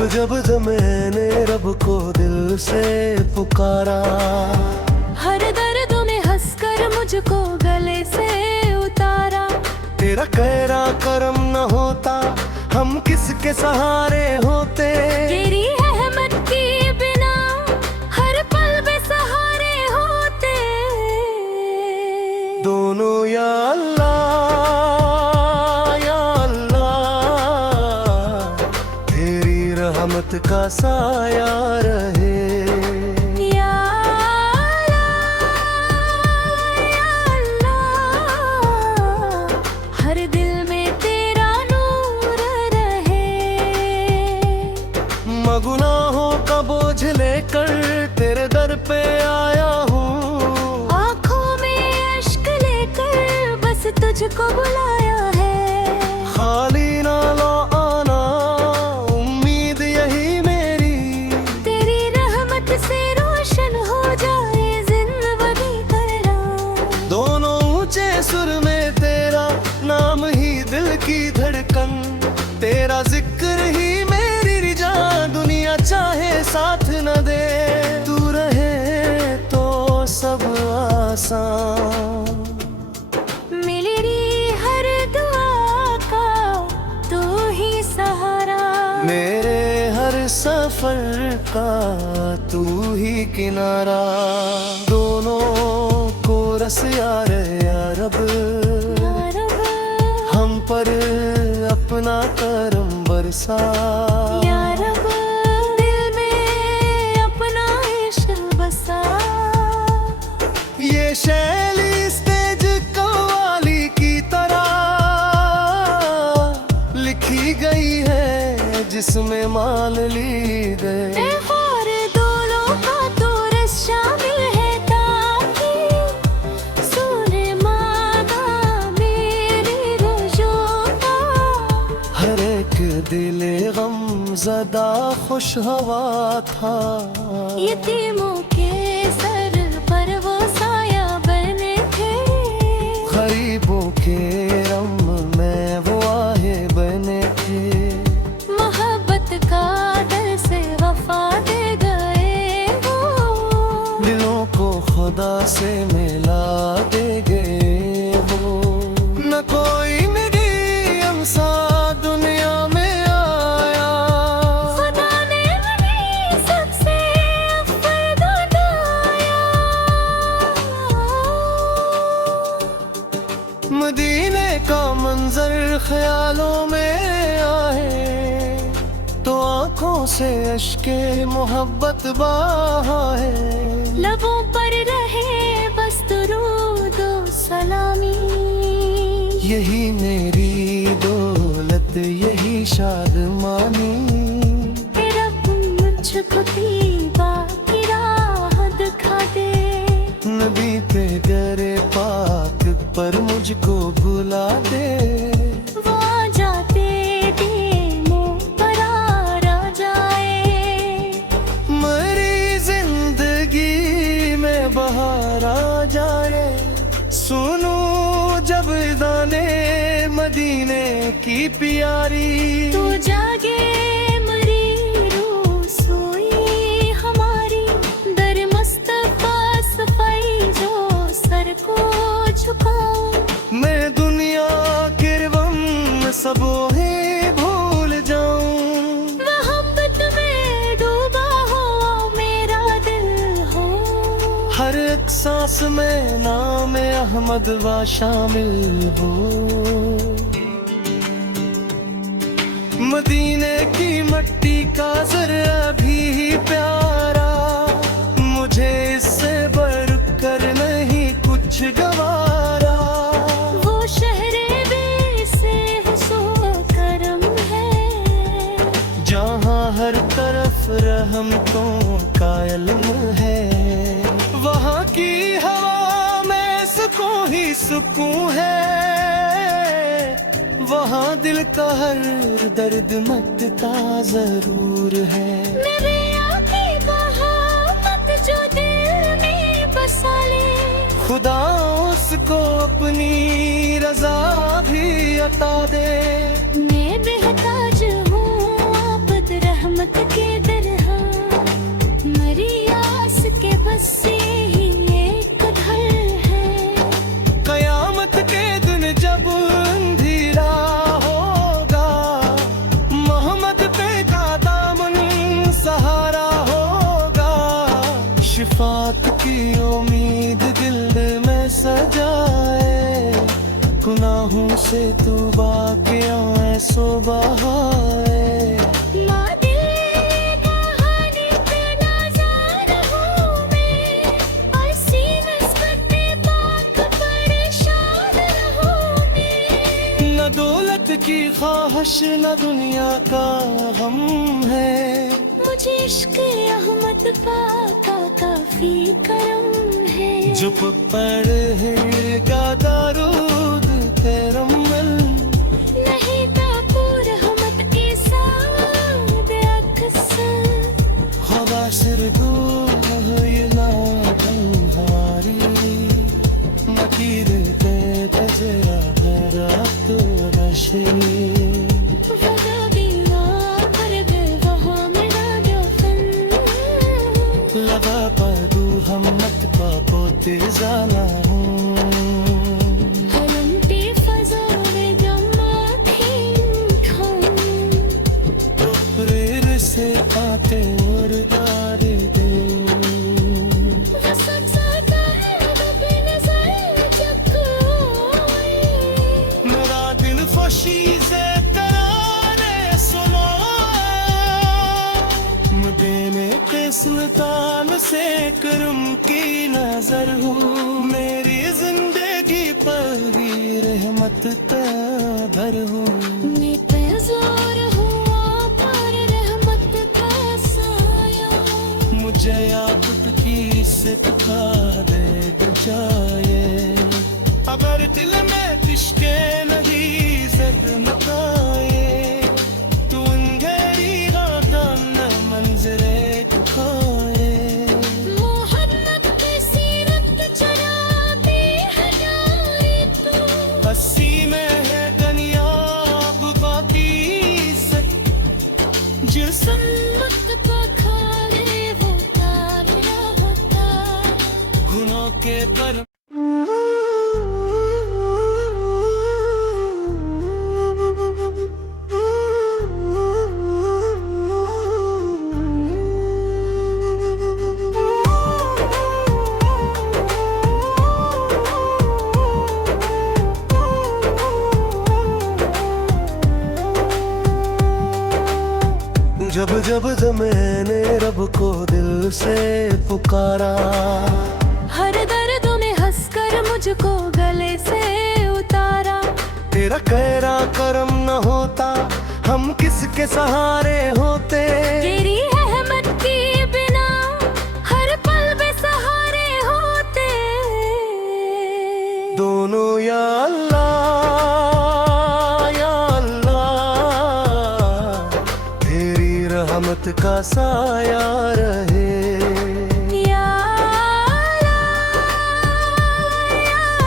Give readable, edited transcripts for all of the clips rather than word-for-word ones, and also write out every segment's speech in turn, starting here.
जब जब मैंने रब को दिल से पुकारा, हर दर्द में हंसकर मुझको गले से उतारा। तेरा कहरा करम न होता हम किसके सहारे होते। तेरी रहमत के बिना हर पल बेसहारे होते। दोनों या अल्लाह या अल्लाह, तेरी रहमत का साया रहे। या अल्लाह, हर दिल में तेरा नूर रहे। मैं गुनाहों का बोझ लेकर तेरे दर पे आया हूँ, आँखों में अश्क लेकर बस तुझको बुलाया है। खाली ना लो आना उम्मीद यही मेरी, तेरी रहमत से रोशन हो जाए जिंदगी तेरा। दोनों ऊंचे सुर में तेरा नाम ही दिल की धड़कन, तेरा जिक्र ही मेरी रिजा, दुनिया चाहे साथ न दे। तू रहे तो सब आसान, मेरी हर दुआ का तू ही सहारा। मेरे हर सफर का तू ही किनारा। दोनों को रस यार या रब, या रब, हम पर अपना करम बरसा। या रब, दिल में अपना इश्क बसा। ये शैली स्टेज कव्वाली की तरह लिखी गई है, जिसमें मान ली गए। और दोनों का तो रस शामिल है, ताकि सुने मादा मेरी रुजों का। हर एक दिल गम ज़दा खुश हवा था, यतीमों के सर पर वो साया बने थे। गरीबों के रम में वो आहे बने थे। मोहब्बत का दिल से वफा दे गए वो, दिलों को खुदा से मिला दे गए वो। न कोई मेरी हमसा दुनिया में आया, खुदा ने मुझे सबसे अफजल बनाया। मदीने का मंजर ख्यालों में आए, तो आंखों से अश्के मोहब्बत बहाए। लबों पर रहे बस दुरूद व सलामी। यही मेरी दौलत यही शादमानी, रब मुझको तीबा की राह दिखा दे। नबी पे गरे पाक पर मुझको बुला दे। वो आ जाते देने पर आ जाए। मेरी जिंदगी में बहार आ जाए। सुनू जब दाने मदीने की प्यारी, तू जागे मरी रूह सोई हमारी। दर मुस्तफा सफाई जो सर को झुकाऊं। मैं दुनिया के रवम में सबो ही भूल जाऊं। मोहब्बत में डूबा हो मेरा दिल हो। हर एक सांस में नाम अहमद वा शामिल हो। मदीने की मट्टी का जरा भी प्यारा, मुझे इससे बढ़कर नहीं कुछ गवारा। वो शहरे बेसे हुस्न करम है, जहाँ हर तरफ रहम को का इल्म है। वहाँ की हवा में सुकून ही सुकून है। वहाँ दिल का हर दर्द मटता जरूर है। मेरे आँखें बहा मत जो दिल में बसा ले। खुदा उसको अपनी रजा भी अता दे। मैं बेहताज हूँ आबद रहमत निगाहों से तू बाकियां ऐसो बहाए। माँ दिल कहानी पे नाज़ार हूँ मैं, और सीने पे पाक परेशान रहूँ मैं। न दौलत की ख्वाहिश न दुनिया का गम है, मुझे इश्क अहमद पाका काफी करम है। चुप पढ़ेगा दारूद पैरम्मल, नहीं तापुर रहमत के साथ अक्सर। हवा सिरदूह ये नागंहारी, मकीर ते तजरा भरा तो नशे। वदा बिना भर दे वहाँ मेरा दफन, लगा पदू हमत का पोते जाना हूँ। हलमती फज़ोरे जमाती खाऊं, प्रेर से आते मुर्दारे दे। वसत साता है रब्बे नज़र चकोई। मेरा दिल फशीज़े करारे सुनो, देने के सुल्तान से करम की नजर हूँ। मेरी जिंदगी पर भी रहमत तबर हूँ। मैं बेज़ोर हुआ पर रहमत का साया, मुझे याकुत की सिखा दे बचाए। अगर दिल में इश्क़े नहीं जद मकाए, तू अंधेरी रातों में मंजरे दिखाए। मोहम्मद की सीरत चराती है यारी तू, हस्सी में है दुनियाब बाकी से, जिसम वक्त को खाए वो तारा होता। गुनों के पर जब जब मैंने रब को दिल से पुकारा, हर दर्द में हंसकर मुझको गले से उतारा। तेरा कहरा करम न होता हम किसके सहारे होते। तेरी रहमत के बिना हर पल बेसहारे होते। दोनों या अल्लाह या अल्लाह, तेरी रहमत का साया रहे। या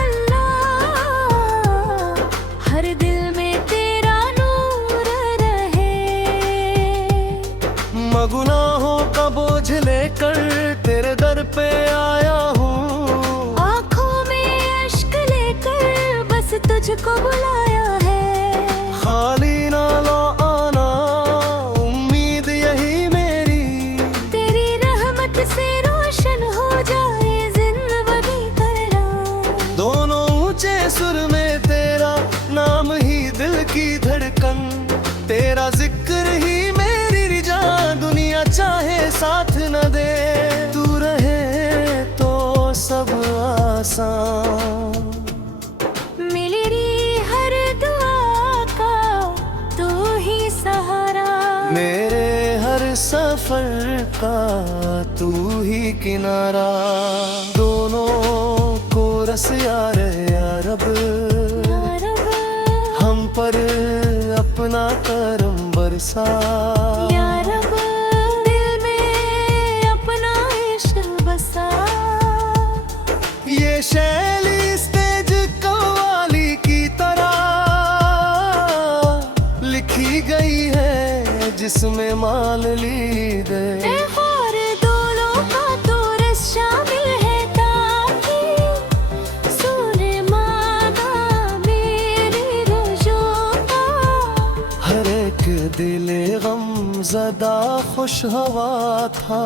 अल्लाह, हर दिल में तेरा नूर रहे। मैं गुनाहों का बोझ लेकर तेरे दर पे आया हूँ। आँखों में अश्क लेकर बस तुझको बुलाया है। खाली ना लो आना उम्मीद यही मेरी, तेरी रहमत से रोशन हो जाए जिंदगी तेरा। दोनों ऊंचे सुर में तेरा नाम ही दिल की धड़कन। तेरा जिक्र ही मेरी रिजा, दुनिया चाहे साथ न दे। तू रहे तो सब आसान, मेरी हर दुआ का तू ही सहारा। मेरे हर सफर का तू ही किनारा। दोनों को रस यार या रब, या रब, हम पर अपना करम बरसा। या रब, दिल में अपना इश्क बसा। ये शैली स्टेज कव्वाली की तरह लिखी गई है, जिसमें मान ली दे। और दोनों का तो रस शामिल है, ताकि सुने मादा मेरी रोज़ों का। हर एक दिल गम ज़दा खुश हवा था।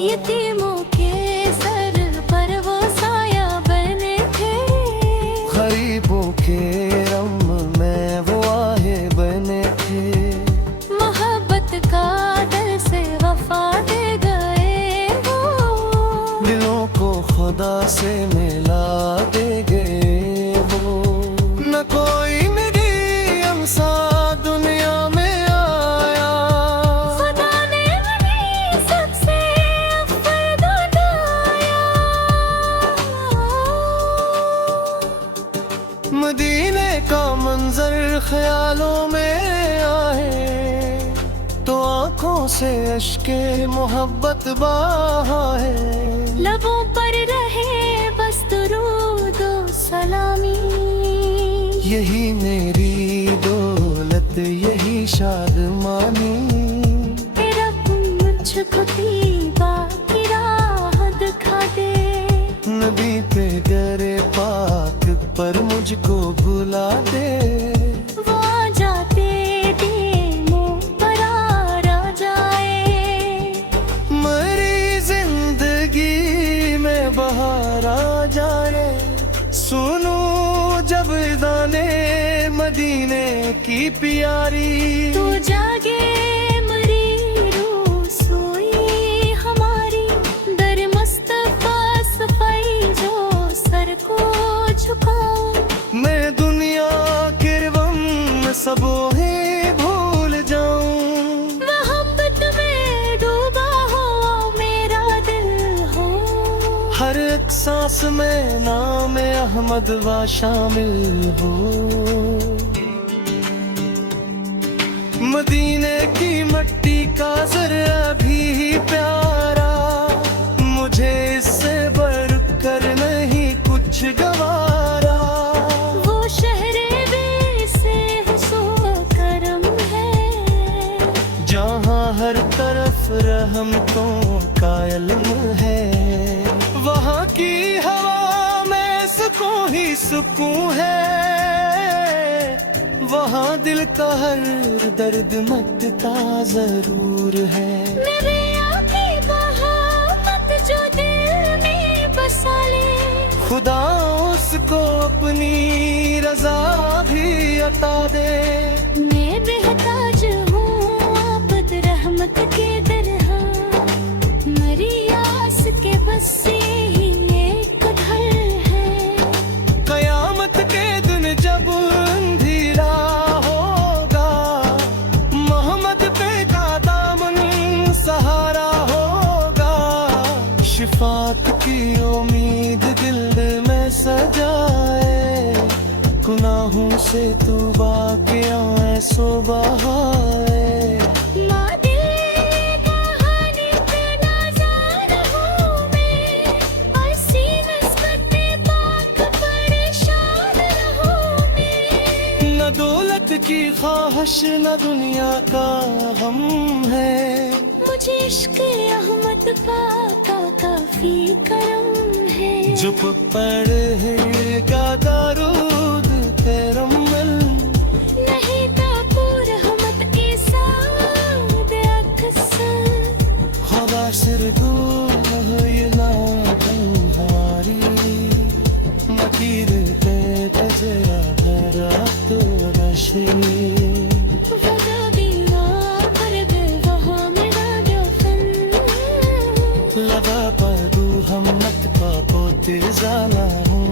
यतीमों के सर पर वो साया बने थे। गरीबों के मदीने का मंजर ख्यालों में आए तो आंखों से अश्के मोहब्बत बहाए। लबों पर रहे बस दुरूद व सलामी, यही मेरी दौलत यही शादमानी। रब मुझको तीबा की राह दिखा दे, नबी पे गरे पाक पर मुझको बुला दे। वो आ जाते मुँह पर आ जाए, मेरी जिंदगी में बहार आ जाए। सुनू जब दाने मदीने की प्यारी, तू जागे मरी रूह सोई हमारी। दर मुस्तफा सफाई जो सर को झुकाऊं, मैं दुनिया के गम सब ही भूल जाऊं। मोहब्बत में डूबा हो मेरा दिल हो, हर एक सांस में नाम अहमद वा शामिल हो। मदीने की मट्टी का जरा भी प्यारा, मुझे इससे बढ़कर नहीं कुछ गवारा। वो शहरे बेसे हुस्न व करम है, जहाँ हर तरफ रहमतों का इल्म है। वहाँ की हवा में सुकून ही सुकून है, वहाँ दिल का हर दर्द मिटता जरूर है। मेरे आँखें बहा मत जो दिल में बसा ले, खुदा उसको अपनी रजा भी अता दे। मैं बेहताज हूँ आबद रहमत के दरहा, मरी आस के बस से ही एक घर है। कयामत के दिन जब अंधेरा होगा, मोहम्मद पे का दामन सहारा होगा। शिफात की उम्मीद दिल में सजाए, गुनाहों से तौबा के आंसू बहाए। माँ दिल कहानी पे नाज़ार हूँ मैं, और सीनत-ए पाक परेशान रहूँ मैं। न दौलत की ख्वाहिश न दुनिया का गम है, मुझे इश्क अहमद पाका काफी करम है। जो पढ़ेगा दारूद तेरा मिल, नहीं तापुर रहमत के साथ अक्सर, खुदा सिरदू ये ना तुम्हारी। मकीर ते तजरा धरा तो नशे, वदा बीवा भर दे वहाँ मेरा दफन। लगा पदू हम मत का पोते जाना हूँ।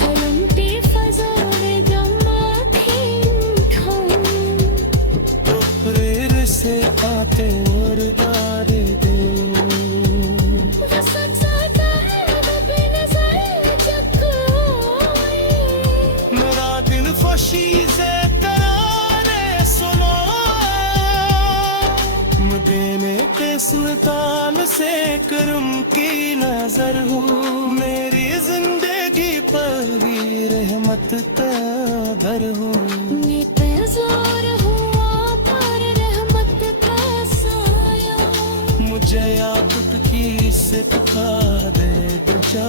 हलमती फज़ोरे जमा खींठाऊं, प्रेर से आते और दारे दे। वसत जाता है रबे नज़र चकोई, मेरा दिल खुशी से तराने सुनो। मदीने के सुल्तान से करम की नजर हूँ, मेरी जिंदगी पर भी रहमत का घर हूँ। मैं बेज़ोर हूँ पर रहमत का साया, मुझे आफत की सिखा दे जा।